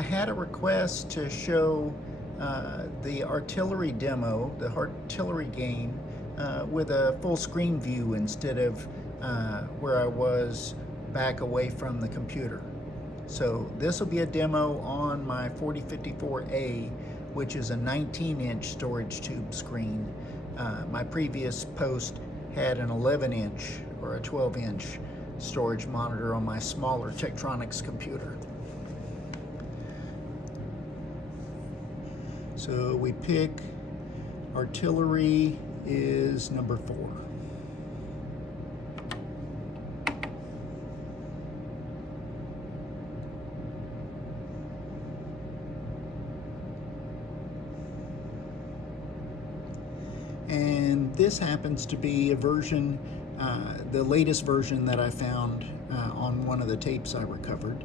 I had a request to show the artillery demo, the artillery game, with a full screen view instead of where I was back away from the computer. So this will be a demo on my 4054A, which is a 19-inch storage tube screen. My previous post had an 11-inch or a 12-inch storage monitor on my smaller Tektronix computer. So we pick artillery is number 4. And this happens to be a version, the latest version that I found on one of the tapes I recovered.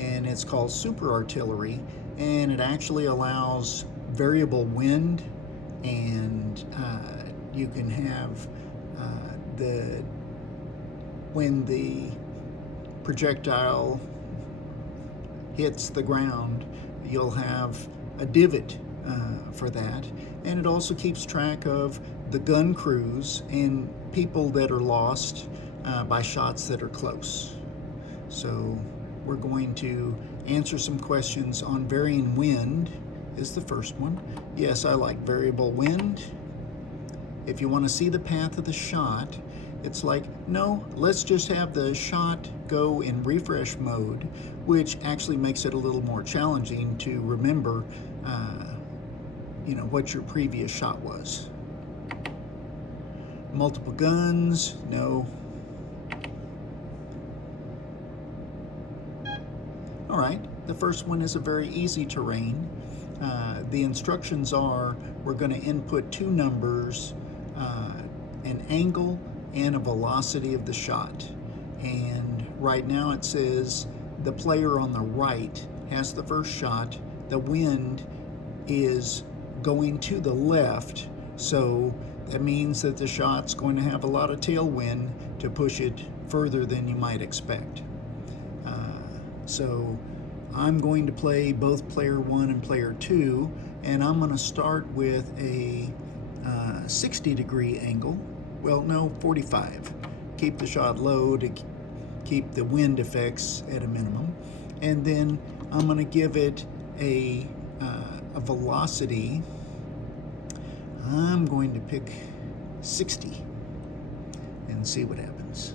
And it's called Super Artillery, and it actually allows variable wind, and you can have when the projectile hits the ground, you'll have a divot for that, and it also keeps track of the gun crews and people that are lost by shots that are close. So we're going to answer some questions on varying wind is the first one. Yes, I like variable wind. If you want to see the path of the shot, it's like, no, let's just have the shot go in refresh mode, which actually makes it a little more challenging to remember what your previous shot was. Multiple guns, no. All right, the first one is a very easy terrain. The instructions are we're going to input 2 numbers, an angle and a velocity of the shot. And right now it says the player on the right has the first shot. The wind is going to the left, so that means that the shot's going to have a lot of tailwind to push it further than you might expect. So I'm going to play both player 1 and player 2, and I'm going to start with a 60-degree angle. Well, no, 45. Keep the shot low to keep the wind effects at a minimum. And then I'm going to give it a velocity. I'm going to pick 60 and see what happens.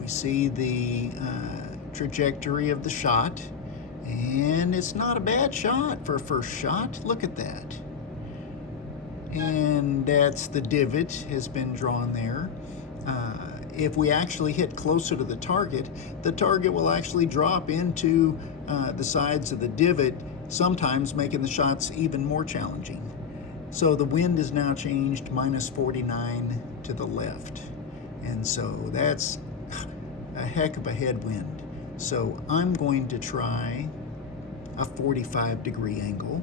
We see the trajectory of the shot, and it's not a bad shot for a first shot. Look at that. And that's the divot has been drawn there. If we actually hit closer to the target will actually drop into the sides of the divot, sometimes making the shots even more challenging. So the wind is now changed -49 to the left. And so that's a heck of a headwind. So I'm going to try a 45-degree angle.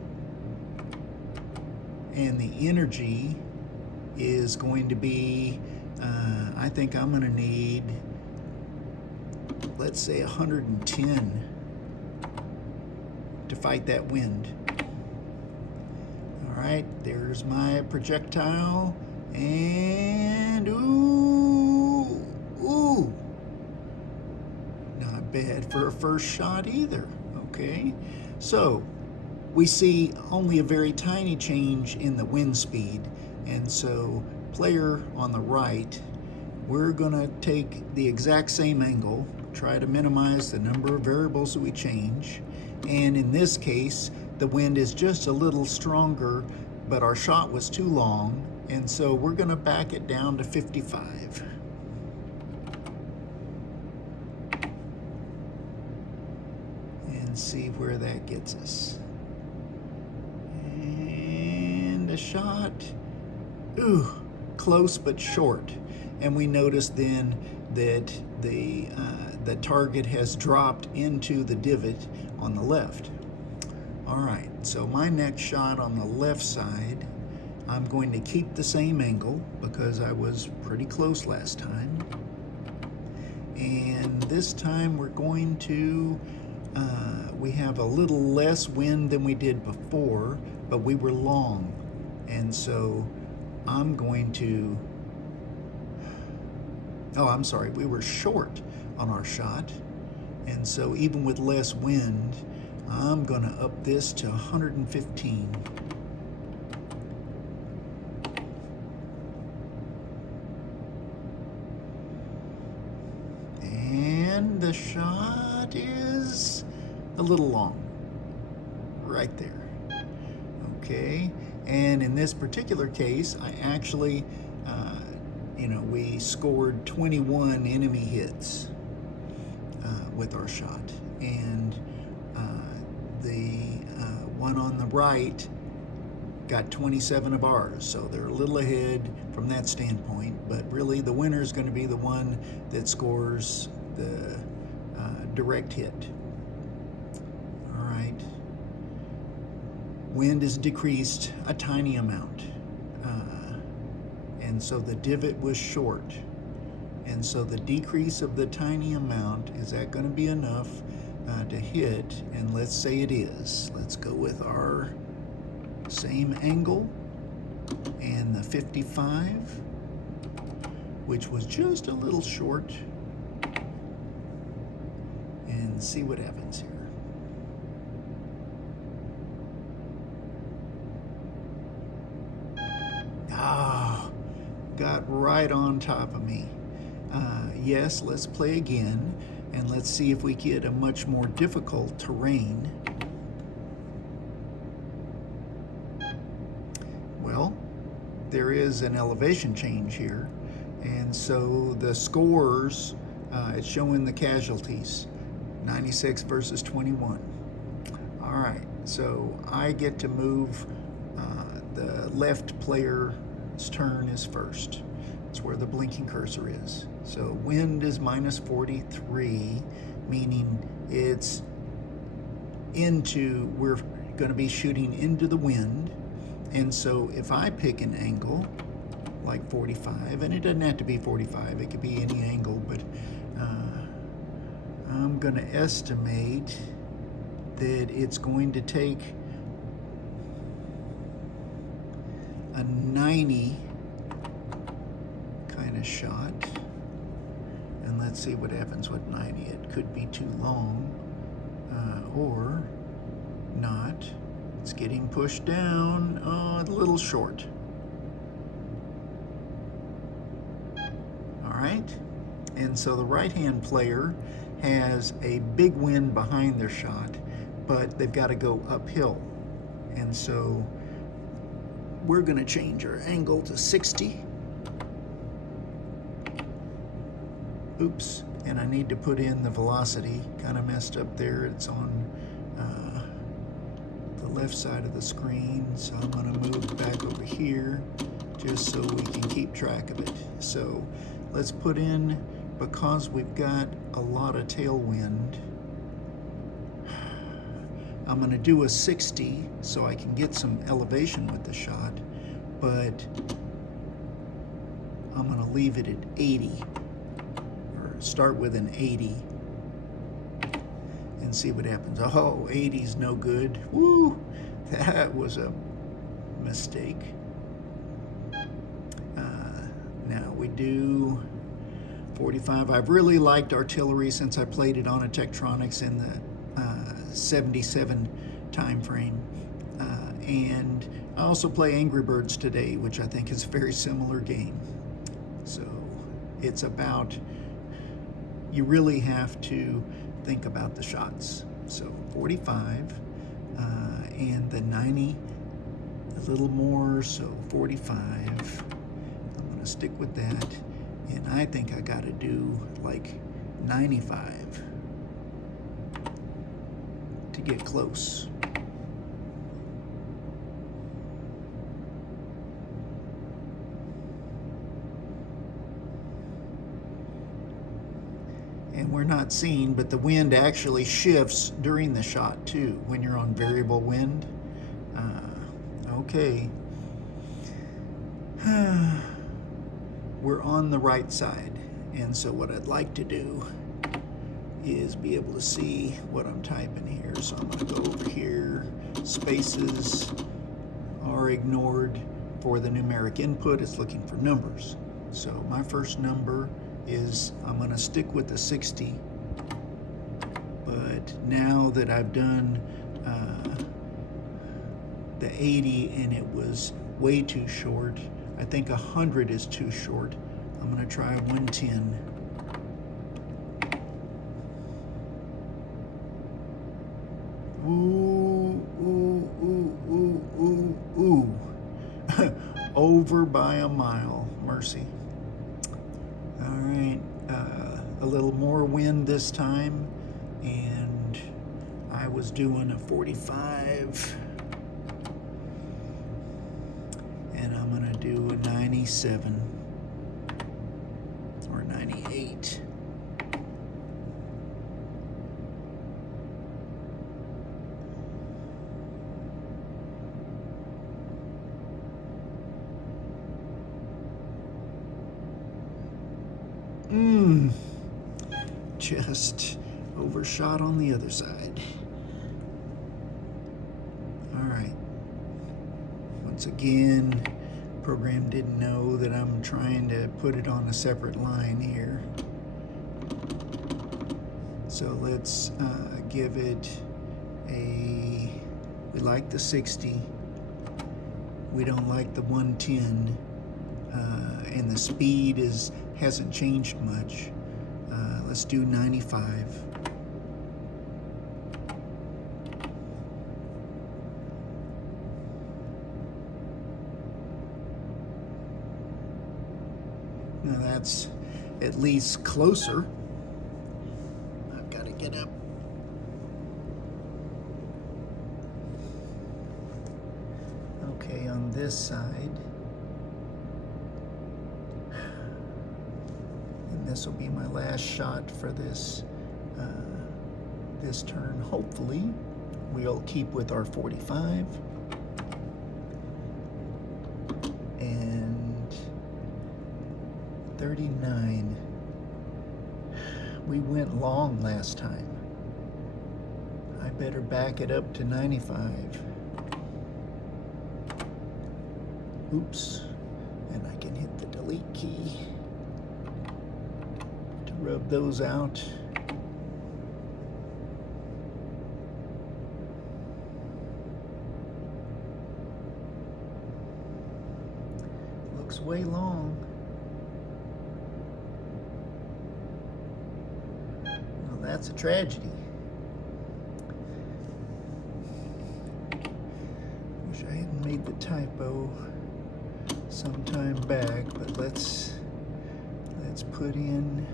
And the energy is going to be, I think I'm going to need, let's say 110 to fight that wind. All right, there's my projectile, and ooh, not bad for a first shot either. Okay, so we see only a very tiny change in the wind speed, and so player on the right, we're going to take the exact same angle, try to minimize the number of variables that we change, and in this case the wind is just a little stronger, but our shot was too long, and so we're going to back it down to 55. And see where that gets us. And a shot, ooh, close but short. And we notice then that the target has dropped into the divot on the left. All right, so my next shot on the left side, I'm going to keep the same angle because I was pretty close last time. And this time we're going to, we have a little less wind than we did before, but we were long. And so I'm going to, oh, I'm sorry, we were short on our shot. And so even with less wind, I'm going to up this to 115. And the shot is a little long, right there. Okay, and in this particular case, I actually, we scored 21 enemy hits with our shot. And the one on the right got 27 of ours, so they're a little ahead from that standpoint, but really the winner is going to be the one that scores the direct hit. All right. Wind is decreased a tiny amount, and so the divot was short, and so the decrease of the tiny amount, is that going to be enough to hit? And let's say it is. Let's go with our same angle and the 55, which was just a little short, and see what happens here. Ah, got right on top of me. Yes, let's play again, and let's see if we get a much more difficult terrain. Well, there is an elevation change here, and so the scores, it's showing the casualties, 96 versus 21. All right, so I get to move, the left player's turn is first. It's where the blinking cursor is. So wind is minus 43, meaning it's we're going to be shooting into the wind. And so if I pick an angle like 45, and it doesn't have to be 45, it could be any angle, but I'm going to estimate that it's going to take a 90 kind of shot. And let's see what happens with 90. It could be too long, or not. It's getting pushed down, a little short. All right, and so the right-hand player has a big wind behind their shot, but they've got to go uphill. And so we're going to change our angle to 60. Oops, and I need to put in the velocity. Kind of messed up there. It's on the left side of the screen, so I'm going to move back over here just so we can keep track of it. So let's put in, because we've got a lot of tailwind, I'm going to do a 60 so I can get some elevation with the shot, but I'm going to leave it at 80, or start with an 80 and see what happens. Oh, 80's no good. Woo! That was a mistake. Now we do 45. I've really liked artillery since I played it on a Tektronix in the 77 time frame. And I also play Angry Birds today, which I think is a very similar game. So it's about, you really have to think about the shots. So 45, and the 90 a little more, so 45. I'm gonna stick with that, and I think I gotta do like 95 to get close. And we're not seeing, but the wind actually shifts during the shot too, when you're on variable wind. Okay. We're on the right side, And so what I'd like to do is be able to see what I'm typing here. So I'm going to go over here. Spaces are ignored for the numeric input. It's looking for numbers. So my first number is, I'm going to stick with the 60. But now that I've done the 80 and it was way too short, I think 100 is too short. I'm going to try 110. Ooh, ooh, ooh, ooh, ooh, ooh. Over by a mile. Mercy. All right. A little more wind this time. And I was doing a 45. And I'm going to do a 97 or 98. Just overshot on the other side. All right. Once again, program didn't know that I'm trying to put it on a separate line here. So let's give it a, we like the 60. We don't like the 110. And the speed hasn't changed much. Let's do 95. Now that's at least closer. I've got to get up. Okay, on this side. This will be my last shot for this this turn. Hopefully, we'll keep with our 45 and 39. We went long last time. I better back it up to 95. Oops, and I can hit the delete key. Rub those out. Looks way long. Well, that's a tragedy. Wish I hadn't made the typo some time back, but let's put in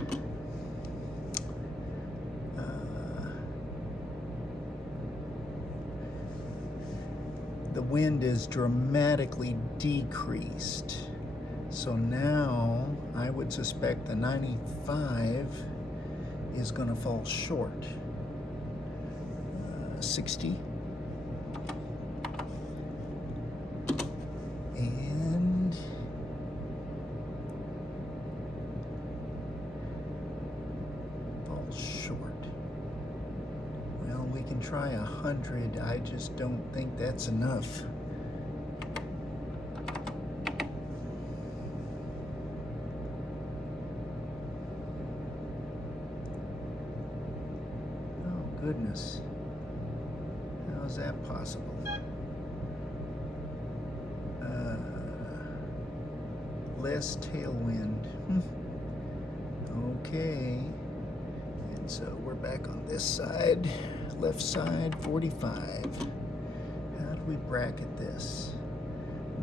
the wind is dramatically decreased. So now I would suspect the 95 is going to fall short. 60. And falls short. Well, we can try 100. I just don't think that's enough. Oh, goodness. How is that possible? Less tailwind. Okay. And so we're back on this side. Left side, 45. How do we bracket this?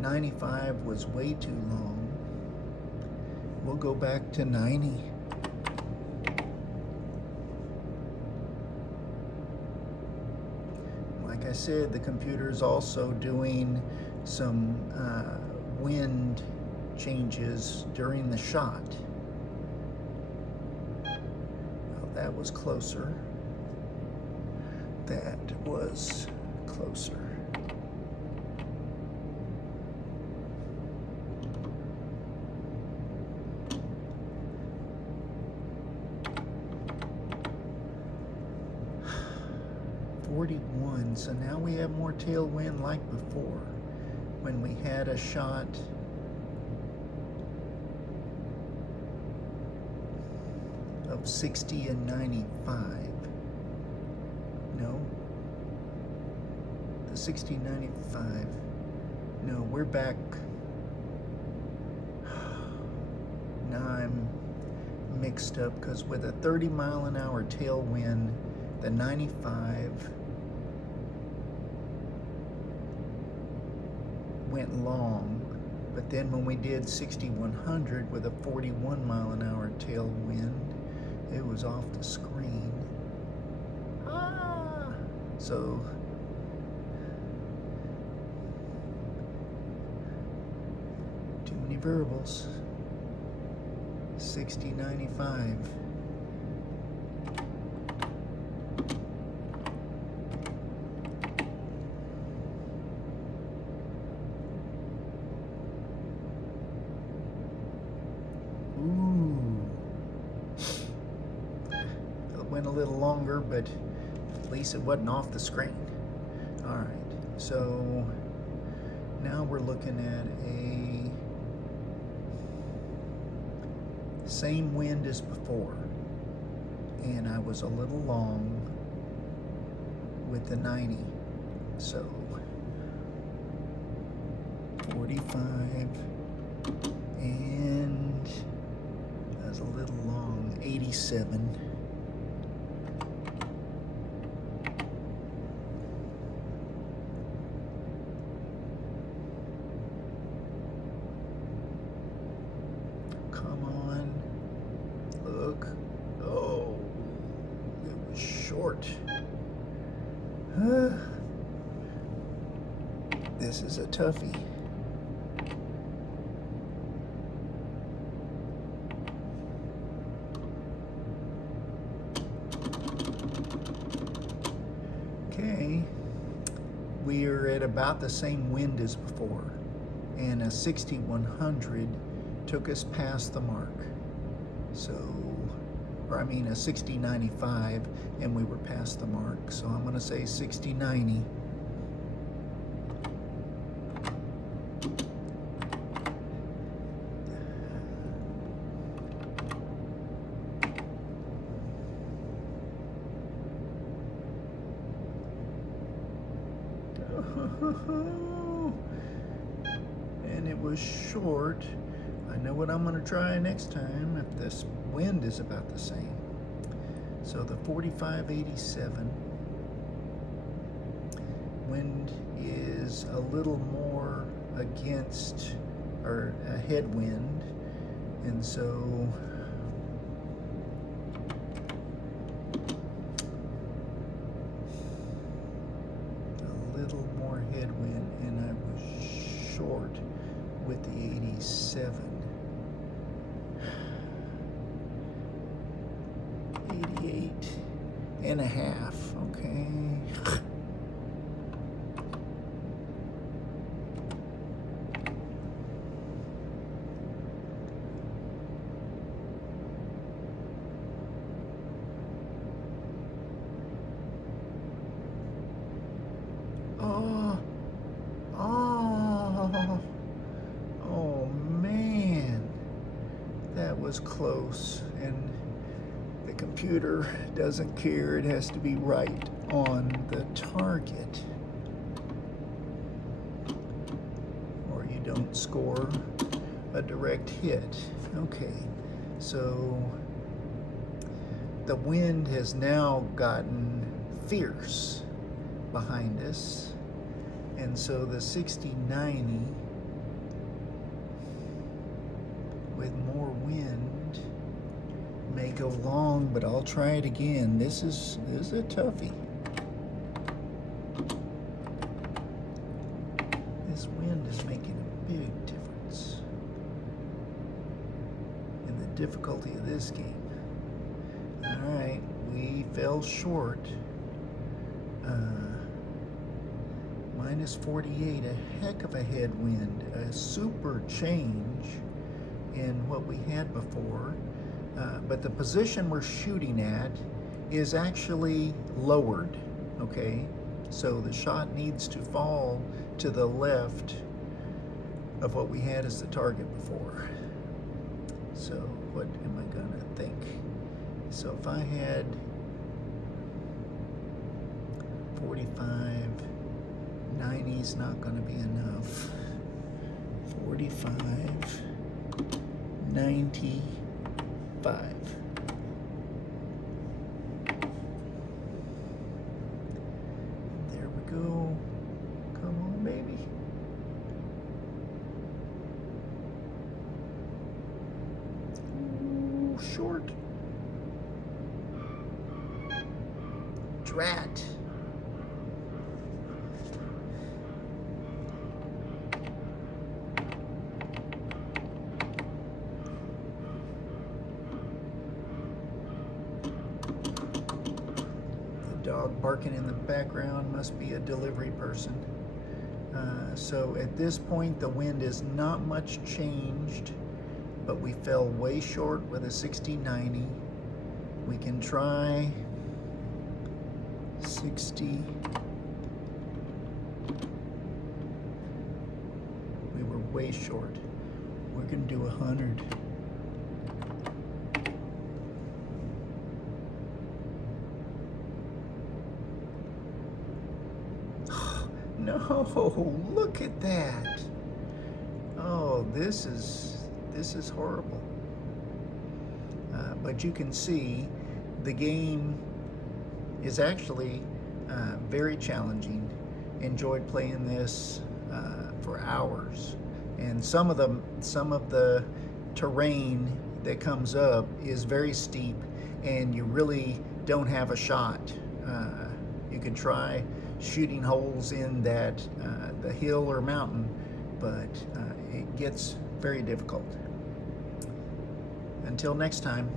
95 was way too long. We'll go back to 90. Like I said, the computer is also doing some wind changes during the shot. Well, that was closer. That was closer. 41, so now we have more tailwind like before when we had a shot of 60 and 95. No, the 60, 95. No, we're back. Now I'm mixed up because with a 30-mile-an-hour tailwind, the 95 went long, but then when we did 60-100 with a 41-mile-an-hour tailwind, it was off the screen. So too many variables. 60, 95. Ooh. It went a little longer, but at least it wasn't off the screen. All right, so now we're looking at a same wind as before, and I was a little long with the 90, so 45, and I was a little long, 87. Come on, look. Oh, it was short. This is a toughie. Okay, we are at about the same wind as before, and a 60-100 took us past the mark. So, or I mean a 60-95, and we were past the mark. So I'm going to say 60-90. And it was short. I know what I'm going to try next time if this wind is about the same. So the 45-87 wind is a little more against, or a headwind, and so a little more headwind, and I was short with the 87. 88 and a half, okay. Oh man, that was close, and the computer doesn't care. It has to be right on the target, or you don't score a direct hit. Okay, so the wind has now gotten fierce behind us, and so the 60-90 with more wind may go long, but I'll try it again. This is a toughie. This wind is making a big difference in the difficulty of this game. All right, we fell short. Minus 48, a heck of a headwind, a super change in what we had before. But the position we're shooting at is actually lowered. okay? So the shot needs to fall to the left of what we had as the target before. So what am I gonna think? So if I had 45, 90's not gonna be enough. 45, 95. There we go. Come on, baby. Ooh, short. Drat. Dog barking in the background must be a delivery person. So at this point the wind is not much changed, but we fell way short with a 60-90. We can try 60. We were way short. We're gonna do 100. No, look at that. Oh, this is horrible. But you can see the game is actually very challenging. Enjoyed playing this for hours, and some of the terrain that comes up is very steep, and you really don't have a shot. You can try shooting holes in that the hill or mountain, but it gets very difficult. Until next time.